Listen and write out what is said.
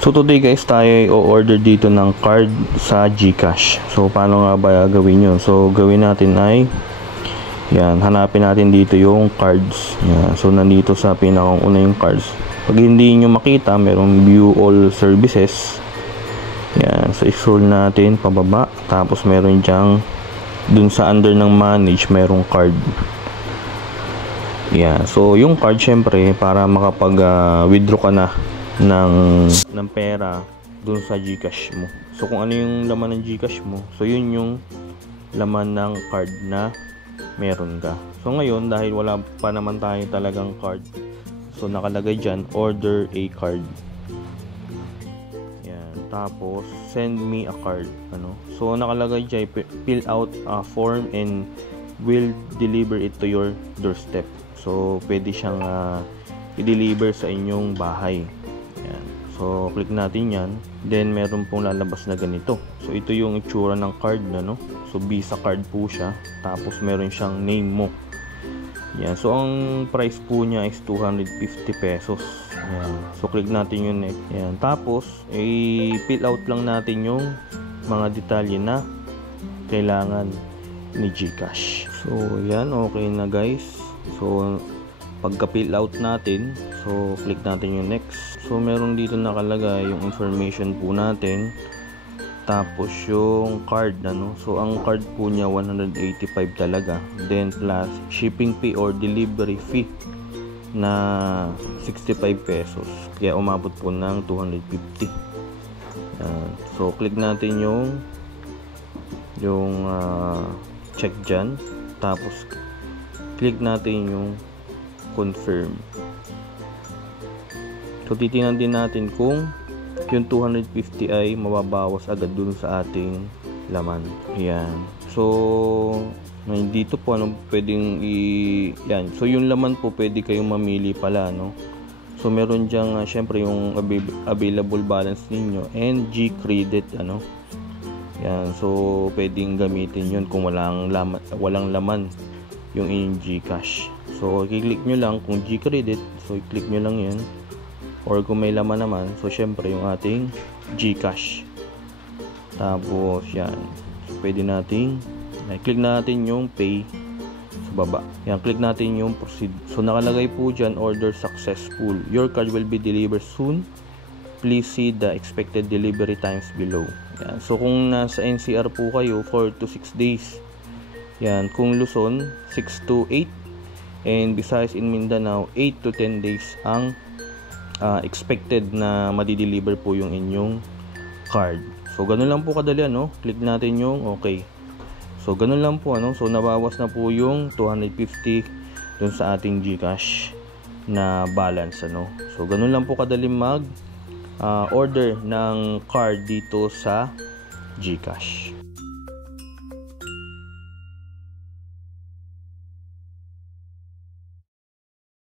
So today guys, tayo i-order dito ng card sa GCash. So paano nga ba gawin yun? So gawin natin ay yan, hanapin natin dito yung cards. Yan. So nandito sa pinakang una yung cards. Pag hindi nyo makita, merong view all services. Yan. So i-scroll natin pababa. Tapos meron dyang dun sa under ng manage, merong card. Yan. So yung card syempre para makapag withdraw ka na ng pera dun sa GCash mo. So kung ano yung laman ng GCash mo, so yun yung laman ng card na meron ka. So ngayon, dahil wala pa naman tayo talagang card, so nakalagay dyan, order a card. Yan. Tapos send me a card. So nakalagay dyan, fill out a form and will deliver it to your doorstep. So pwede siyang i-deliver sa inyong bahay. Yan. So click natin yan, then meron pong lalabas na ganito. So ito yung itsura ng card so Visa card po siya, tapos meron siyang name mo. Yan. So ang price po niya is 250 pesos. Yan. So click natin yung next. Yan. Tapos i-fill out lang natin yung mga detalye na kailangan ni GCash. So yan, okay na guys. So pagka-fill out natin, so click natin yung next. So meron dito nakalagay yung information po natin, tapos yung card so ang card po niya 185 talaga, then plus shipping fee or delivery fee na 65 pesos, kaya umabot po ng 250. So click natin yung check dyan, tapos click natin yung confirm. So titingnan din natin kung yung 250 ay mababawas agad dun sa ating laman. Yan. So dito po pwedeng yan. So yung laman po pwede kayong mamili pala So meron diyang syempre yung available balance ninyo and G-credit Yan. So pwedeng gamitin yun kung walang laman yung inyong GCash. So i-click nyo lang kung G-credit, so i-click nyo lang yan. Or kung may laman naman, so syempre yung ating GCash. Tapos yan, so pwede nating click natin yung pay sa baba. Yan, click natin yung proceed. So nakalagay po dyan, order successful, your card will be delivered soon, please see the expected delivery times below. Yan. So kung nasa NCR po kayo, 4 to 6 days. Yan, kung Luzon 6 to 8, and besides in Mindanao 8 to 10 days ang expected na madi-deliver po yung inyong card. So ganun lang po kadali click natin yung okay. So ganun lang po so nabawas na po yung 250 dun sa ating GCash na balance So ganun lang po kadali mag order ng card dito sa GCash.